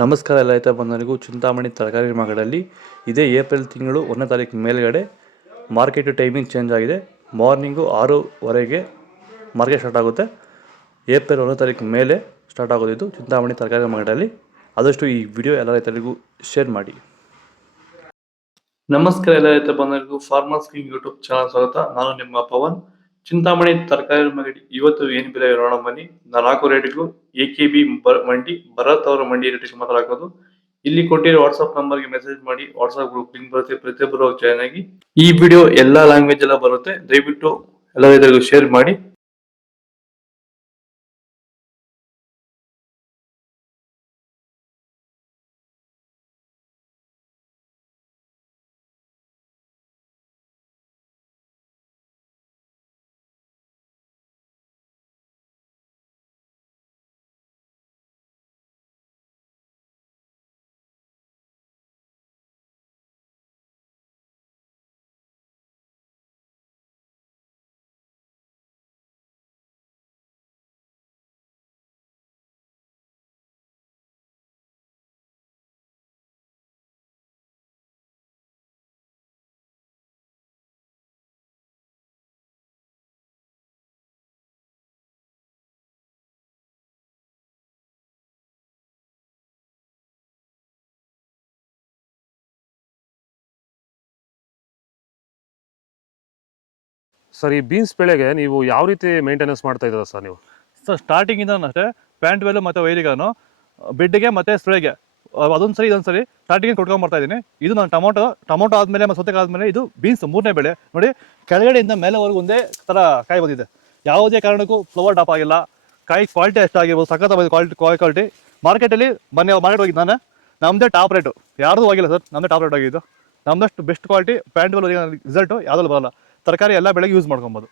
ನಮಸ್ಕಾರ ಎಲ್ಲ ರೈತ ಬಂಧುಗಳಿಗೂ. ಚಿಂತಾಮಣಿ ತರಕಾರಿ ಮಾರ್ಕೆಟಲ್ಲಿ ಇದೇ ಏಪ್ರಿಲ್ ತಿಂಗಳು 1ನೇ ತಾರೀಕು ಮೇಲ್ಗಡೆ ಮಾರ್ಕೆಟ್ ಟೈಮಿಂಗ್ ಚೇಂಜ್ ಆಗಿದೆ. ಮಾರ್ನಿಂಗು 6:00ವರೆಗೆ ಮಾರ್ಕೆಟ್ ಸ್ಟಾರ್ಟ್ ಆಗುತ್ತೆ. ಏಪ್ರಿಲ್ 1ನೇ ತಾರೀಕು ಮೇಲೆ ಸ್ಟಾರ್ಟ್ ಆಗೋದಿದ್ದು ಚಿಂತಾಮಣಿ ತರಕಾರಿ ಮಾರ್ಕೆಟಲ್ಲಿ. ಆದಷ್ಟು ಈ ವಿಡಿಯೋ ಎಲ್ಲ ರೈತರಿಗೂ ಶೇರ್ ಮಾಡಿ. ನಮಸ್ಕಾರ ಎಲ್ಲ ರೈತ ಬಂಧುಗಳಿಗೂ ಫಾರ್ಮರ್ಸ್ ಕಿಂಗ್ ಯೂಟ್ಯೂಬ್ ಚಾನಲ್ ಸ್ವಾಗತ. ನಾನು ನಿಮ್ಮ ಪವನ್. ಚಿಂತಾಮಣಿ ತರಕಾರಿ ಮಾರ್ಕೆಟ್ ಇವತ್ತು ಏನು ಬೆಲೆ ನೋಡೋಣ ಬನ್ನಿ. ನಾನು ಹಾಕೋ ರೇಟ್ಗಳು AKB ಮಂಡಿ, ಭರತ್ ಅವರ ಮಂಡಿ ರೇಟಿಗೆ ಮಾತ್ರ ಹಾಕೋದು. ಇಲ್ಲಿ ಕೊಟ್ಟಿರೋ ವಾಟ್ಸ್ಆಪ್ ನಂಬರ್ಗೆ ಮೆಸೇಜ್ ಮಾಡಿ. ವಾಟ್ಸ್ಆಪ್ ಗ್ರೂಪ್ ಲಿಂಕ್ ಬರುತ್ತೆ, ಪ್ರತಿಯೊಬ್ಬರು ಜಾಯ್ನ್ ಆಗಿ. ಈ ವಿಡಿಯೋ ಎಲ್ಲಾ ಲ್ಯಾಂಗ್ವೇಜ್ ಎಲ್ಲ ಬರುತ್ತೆ, ದಯವಿಟ್ಟು ಎಲ್ಲ ರೈತರಿಗೂ ಶೇರ್ ಮಾಡಿ. ಸರ್, ಈ ಬೀನ್ಸ್ ಬೆಳೆಗೆ ನೀವು ಯಾವ ರೀತಿ ಮೇಂಟೆನೆನ್ಸ್ ಮಾಡ್ತಾ ಇದ್ದೀರಾ ಸರ್ ನೀವು? ಸರ್ ಸ್ಟಾರ್ಟಿಂಗಿಂದ ಅಷ್ಟೇ ಪ್ಯಾಂಟ್ ವೆಲ್ ಮತ್ತು ವೈರಿಗಾನು ಬೆಡ್ಗೆ ಮತ್ತು ಸ್ಪ್ರೇಗೆ ಅದೊಂದು ಸರಿ ಇದೊಂದು ಸರಿ ಸ್ಟಾರ್ಟಿಂಗ್ ಕೊಟ್ಕೊಂಡು ಬರ್ತಾ ಇದ್ದೀನಿ. ಇದು ನಾನು ಟೊಮೊಟೊ ಆದಮೇಲೆ ಮತ್ತು ಸೌತೆಕಾಯಿ ಆದಮೇಲೆ ಇದು ಬೀನ್ಸ್ 3ನೇ ಬೆಳೆ. ನೋಡಿ, ಕೆಳಗಡೆಯಿಂದ ಮೇಲೆವರೆಗೂ ಒಂದೇ ಥರ ಕಾಯಿ ಬಂದಿದೆ. ಯಾವುದೇ ಕಾರಣಕ್ಕೂ ಫ್ಲವರ್ ಟಾಪ್ ಆಗಿಲ್ಲ. ಕಾಯಿ ಕ್ವಾಲಿಟಿ ಎಷ್ಟಾಗಿರ್ಬೋದು, ಸಖತ್ ಕ್ವಾಲಿಟಿ. ಮಾರ್ಕೆಟಲ್ಲಿ ಮಾರ್ಕೆಟ್ ಹೋಗಿದ್ದು ನಾನು, ನಮ್ಮದೇ ಟಾಪ್ ರೇಟು, ಯಾರ್ದು ಹೋಗಿಲ್ಲ ಸರ್, ನಮ್ಮದೇ ಟಾಪ್ ರೇಟ್ ಆಗಿದ್ದು. ನಮ್ಮದಷ್ಟು best quality pant well result ಯಾವುದಲ್ಲೂ ಬರಲ್ಲ. ತರಕಾರಿ ಎಲ್ಲ ಬೆಳೆಗೆ ಯೂಸ್ ಮಾಡ್ಕೊಬೋದು.